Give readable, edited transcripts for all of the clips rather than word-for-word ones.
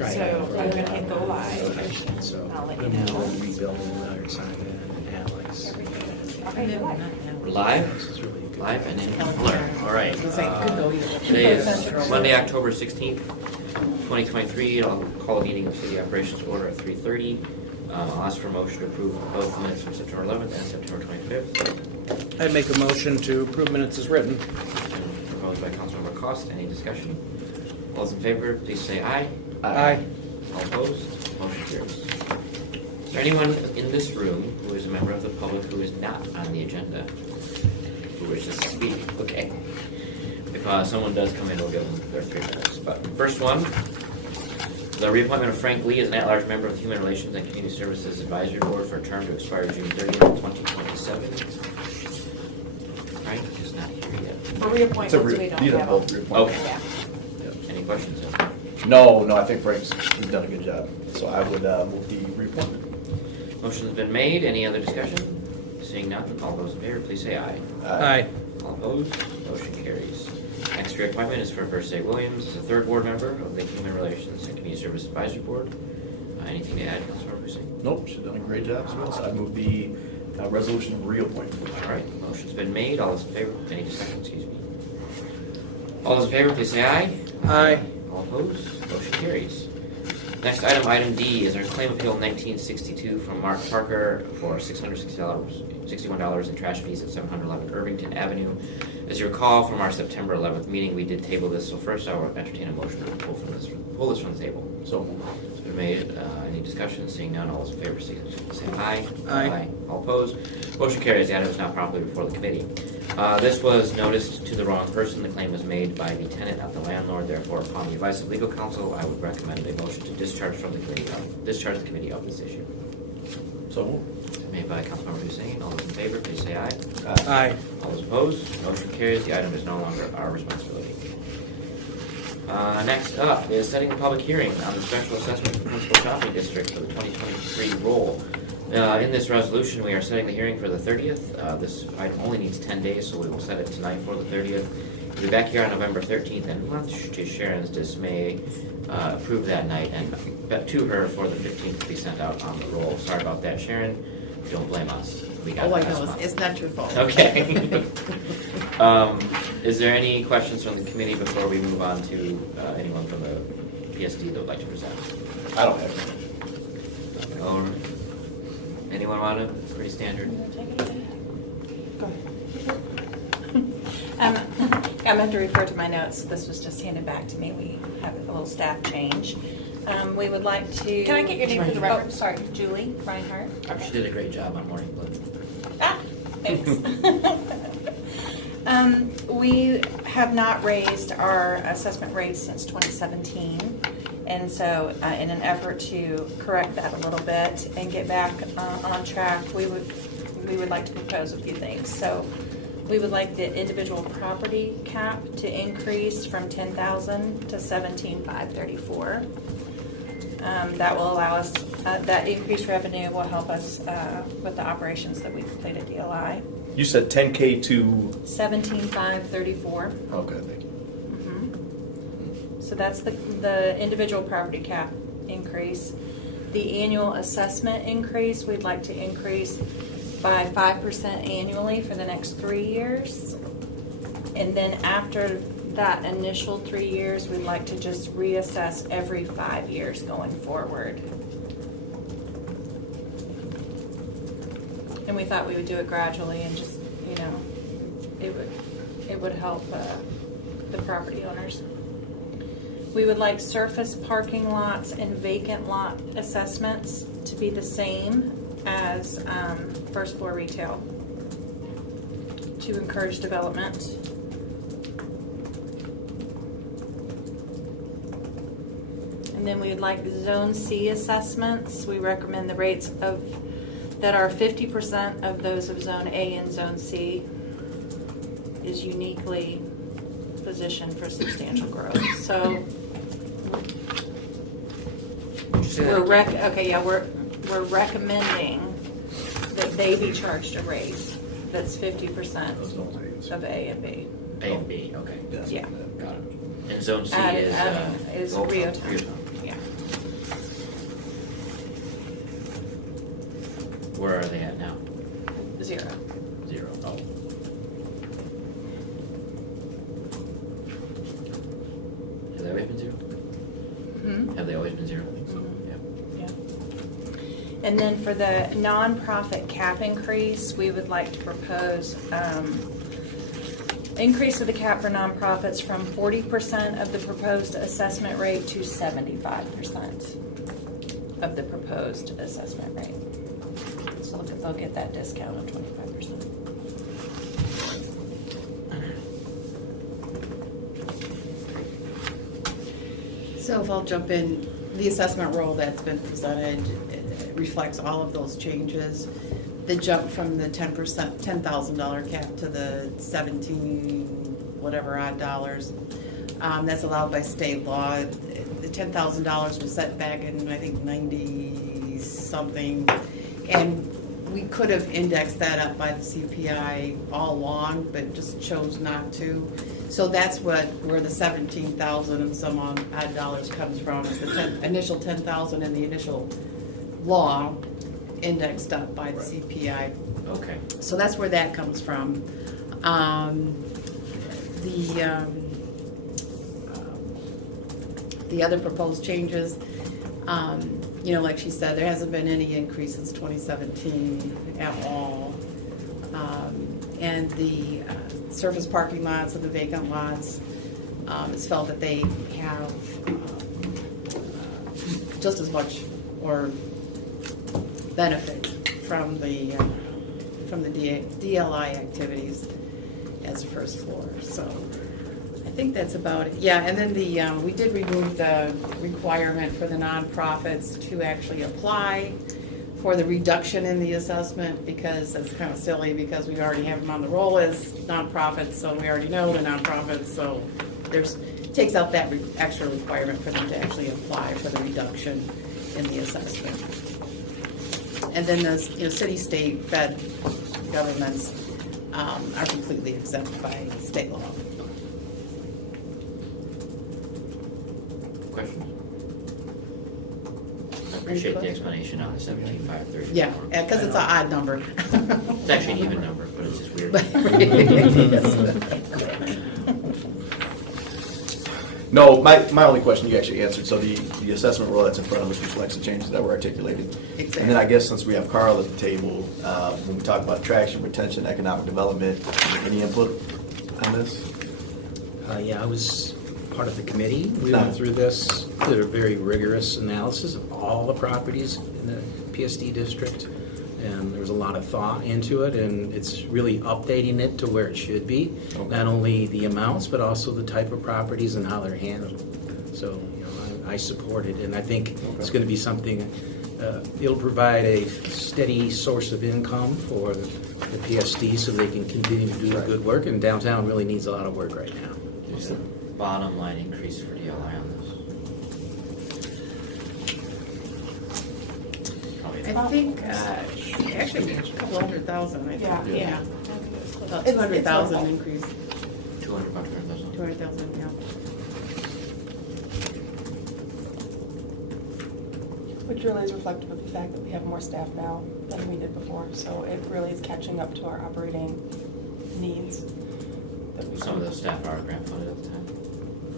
try So I'm gonna hit go live. So I'll let you then know. we'll rebuild another Simon and Alex. Okay, go live. We're live, This is really good. live and in color. All right. It's like, could go either. Today is Monday, October 16th, 2023. I'll call a meeting of City Operations Order at 3:30. I'll ask for a motion to approve both minutes from September 11th and September 25th. I'd make a motion to approve minutes as written. And proposed by Councilmember Cost. Any discussion? All those in favor, please say aye. Aye. All opposed? Motion carries. Is there anyone in this room who is a member of the public who is not on the agenda who wishes to speak? Okay. If someone does come in, we'll give them their 3 minutes. But first one, the reappointment of Frank Lee as an at-large member of the Human Relations and Community Services Advisory Board for a term to expire June 30th, 2027. Frank is not here yet. For reappointments, we don't These are have both them. reappointments. Okay. Yeah. Any questions? No, I think Frank's he's done a good job. So I would move the reappointment. Motion's been made. Any other discussion? Seeing none, all those in favor, please say aye. Aye. All opposed? Motion carries. Next reappointment is for Versailles Williams as a 3rd board member of the Human Relations and Community Service Advisory Board. Anything to add, Councilmember Hussein? Nope, she's done a great job as well. So I move the resolution of reappointment. All right, motion's been made. All those in favor, any discussion, excuse me. All those in favor, please say aye. Aye. All opposed? Motion carries. Next item, item D, is our claim appeal 1962 from Mark Parker for $661 in trash fees at 711 Irvington Avenue. As you recall from our September 11th meeting, we did table this, so first I will entertain a motion to pull this from the table. So moved. It's been made. Any discussion? Seeing none, all those in favor say aye. Aye. All opposed? Motion carries. The item is now properly before the committee. This was noticed to the wrong person. The claim was made by the tenant, not the landlord. Therefore, upon the advice of legal counsel, I would recommend a motion to discharge the committee of this issue. So moved. Made by Councilmember Hussein. All those in favor, please say aye. Aye. All those opposed? Motion carries. The item is no longer our responsibility. Next up is setting a public hearing on the special assessment for Principal Shopping District for the 2023 roll. In this resolution, we are setting the hearing for the 30th. This item only needs 10 days, so we will set it tonight for the 30th. We'll be back here on November 13th, and much to Sharon's dismay, approve that night and bet to her for the 15th to be sent out on the roll. Sorry about that, Sharon. Don't blame us. We got Oh, I the last know, month. it's not your fault. Okay. Is there any questions from the committee before we move on to anyone from the PSD that would like to present? I don't have any. Or anyone want to? Pretty standard. Go ahead. I'm going to have to refer to my notes. This was just handed back to me. We have a little staff change. We would like to... Can I get your name for the record? Oh, sorry, Julie Reinhardt. She did a great job on Morning Blood. Ah, thanks. We have not raised our assessment rates since 2017. And so in an effort to correct that a little bit and get back on track, we would like to propose a few things. So we would like the individual property cap to increase from $10,000 to $17,534. That will allow us, that increased revenue will help us with the operations that we complete at DLI. You said 10K to. $17,534. Okay, thank you. So that's the individual property cap increase. The annual assessment increase, we'd like to increase by 5% annually for the next 3 years. And then after that initial 3 years, we'd like to just reassess every 5 years going forward. And we thought we would do it gradually and just, it would help the property owners. We would like surface parking lots and vacant lot assessments to be the same as first floor retail to encourage development. And then we'd like Zone C assessments. We recommend the rates that are 50% of those of Zone A and Zone C is uniquely positioned for substantial growth. So we're recommending that they be charged a rate that's 50% of A and B. A and B, okay. Yeah. Got it. And Zone C is Rio Tinto. Rio Tinto. Yeah. Mhm. Have they always been 0? I think so, yeah. Yeah. And then for the nonprofit cap increase, we would like to propose increase of the cap for nonprofits from 40% of the proposed assessment rate to 75% of the proposed assessment rate. So they'll get that discount of 25%. So if I'll jump in, the assessment roll that's been presented it reflects all of those changes. The jump from the 10%, $10,000 cap to the 17 whatever odd dollars, that's allowed by state law. The $10,000 was set back in, I think, 90 something, and we could have indexed that up by the CPI all along, but just chose not to. So that's where the 17,000 and some odd dollars comes from, is the initial 10,000 in the initial law indexed up by the CPI. Okay. So that's where that comes from. The other proposed changes, like she said, there hasn't been any increase since 2017 at all. And the surface parking lots and the vacant lots, it's felt that they have just as much or benefit from the DLI activities as the first floor. So I think that's about it. Yeah, and then we did remove the requirement for the nonprofits to actually apply for the reduction in the assessment, because that's kind of silly, because we already have them on the roll as nonprofits, so we already know the nonprofits, so takes out that extra requirement for them to actually apply for the reduction in the assessment. And then those, city, state, fed governments are completely exempt by state law. Questions? I appreciate the explanation on the 17,530. Yeah, because it's an odd number. It's actually an even number, but it's just weird. No, my only question you actually answered, so the assessment roll that's in front of us reflects the changes that were articulated. Exactly. And then I guess since we have Carl at the table, when we talk about attraction, retention, economic development, any input on this? Yeah, I was part of the committee. We went through this, did a very rigorous analysis of all the properties in the PSD district. And there was a lot of thought into it, and it's really updating it to where it should be. Okay. Not only the amounts, but also the type of properties and how they're handled. So, I support it, and I think it's going to be something, it'll provide a steady source of income for the PSD so they can continue to do the good work, and downtown really needs a lot of work right now. What's the bottom line increase for DLI on this? Probably I think, actually, a couple $100,000, I think. Yeah. About 200,000 increase, $200 per thousand. 200,000, yeah. Which really is reflective of the fact that we have more staff now than we did before, so it really is catching up to our operating needs. Some of the staff are grant funded at the time,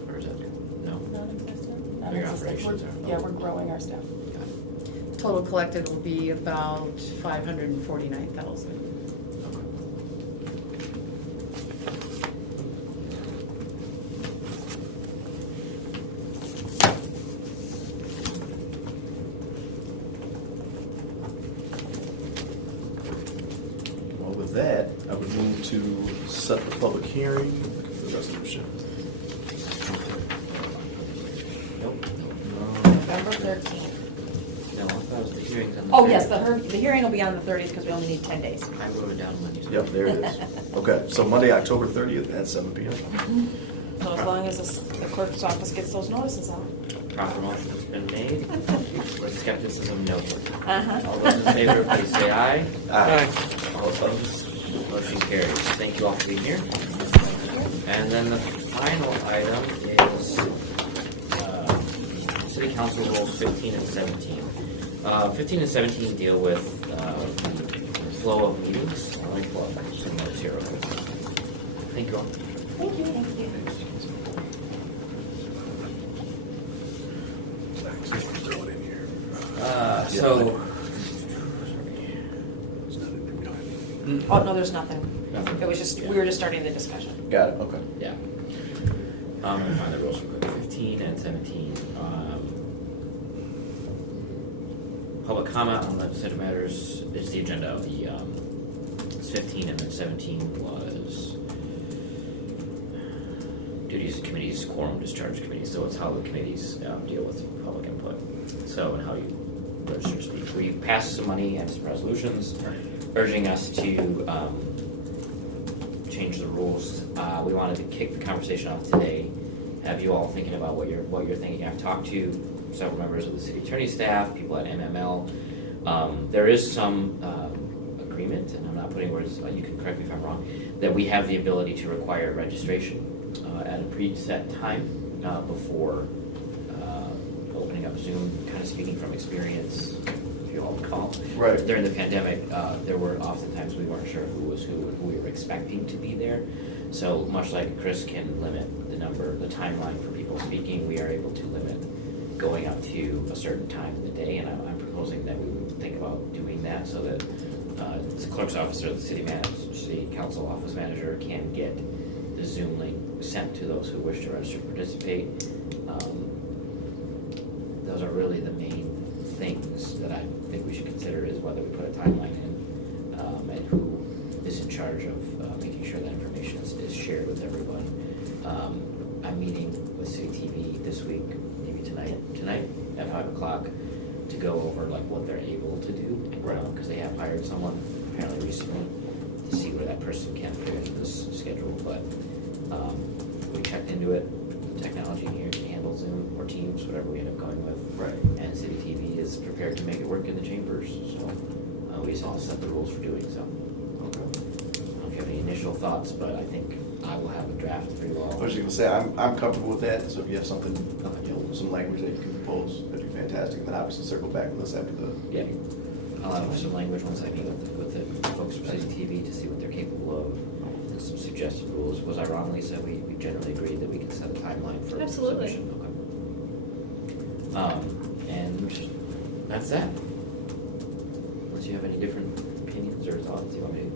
or is that, no? Not existent. Not Your existent. operations are- Yeah, we're growing our staff. Total collected will be about 549,000. Well, with that, I would move to set the public hearing for the resolution. Nope. November 13th. No, I thought it was the hearings on the. Oh, yes, 30th. the hearing will be on the 30th because we only need 10 days. I wrote it down when you said. Yep, there it is. Okay, so Monday, October 30th at 7 p.m. So as long as the clerk's office gets those notices out. Proper motion's been made. With skepticism noted. Uh-huh. All those in favor, please say aye. Aye. All opposed, motion carries. Thank you all for being here. And then the final item is City Council Rules 15 and 17. 15 and 17 deal with flow of meetings. I'll like pull up some notes here. real quick. Thank you all. Thank you. Thank you. So, Oh, no, there's nothing. Nothing. It was just, Yeah. we were just starting the discussion. Got it, okay. yeah. I'm gonna find the rules real quick. 15 and 17. Public comment on legislative matters. It's the agenda of the, it's 15 and then 17 was duties of committees, quorum discharge committees. So it's how the committees deal with public input. So, and how you register to speak. We passed some money and some resolutions urging us to change the rules. We wanted to kick the conversation off today, have you all thinking about what you're thinking. I've talked to several members of the city attorney staff, people at MML. There is some agreement, and I'm not putting words, you can correct me if I'm wrong, that we have the ability to require registration at a preset time before opening up Zoom. Kind of speaking from experience, if you all recall. Right. During the pandemic, there were oftentimes we weren't sure who was who we were expecting to be there. So much like Chris can limit the timeline for people speaking, we are able to limit going up to a certain time in the day, and I'm proposing that we would think about doing that so that the clerk's office or the city council office manager can get the Zoom link sent to those who wish to register to participate. Those are really the main things that I think we should consider, is whether we put a timeline in and who is in charge of making sure that information is shared with everyone. I'm meeting with City TV this week, maybe tonight at 5 o'clock, to go over like what they're able to do. Because they have hired someone apparently recently to see where that person can fit into this schedule. But we checked into it. The technology here can handle Zoom or Teams, whatever we end up going with. Right. And City TV is prepared to make it work in the chambers. So we just all set the rules for doing so. Okay. I don't know if you have any initial thoughts, but I think I will have a draft for you all. I was just gonna say, I'm comfortable with that, so if you have something, some language that you can propose, that'd be fantastic, and then obviously circle back with us after the. Yeah, I'll have some language once I meet with the folks from City TV to see what they're capable of, and some suggested rules. Was I wrong, Lisa? We generally agreed that we can set a timeline for Absolutely. submission. Okay. And that's that. Unless you have any different opinions or thoughts you want me to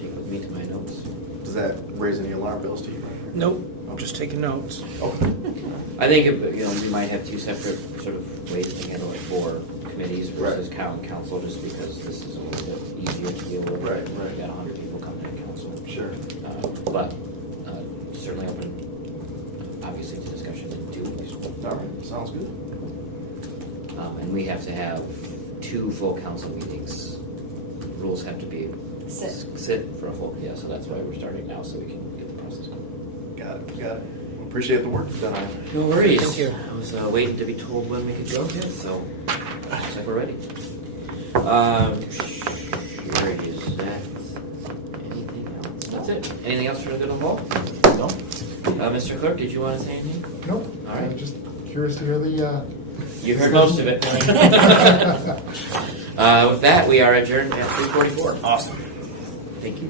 take with me to my notes. Does that raise any alarm bells to you? Nope, I'm just taking notes. Okay. I think we might have two separate sort of ways to handle it for committees versus council, just because this is a little bit easier to deal with. Right. We got 100 people coming to council. Sure. But certainly open, obviously, to discussion in 2 weeks. All right, sounds good. And we have to have 2 full council meetings. Rules have to be sit for a full, so that's why we're starting now, so we can get the process going. Got it. Appreciate the work you've done on it. No worries. Thank you. I was waiting to be told when we could go, so looks like we're ready. Here is that. Anything else? That's it. Anything else for the good and ball? No? Mr. Clerk, did you want to say anything? Nope. All right. I'm just curious to hear the, You heard most of it. With that, we are adjourned at 3:44. Awesome. Thank you.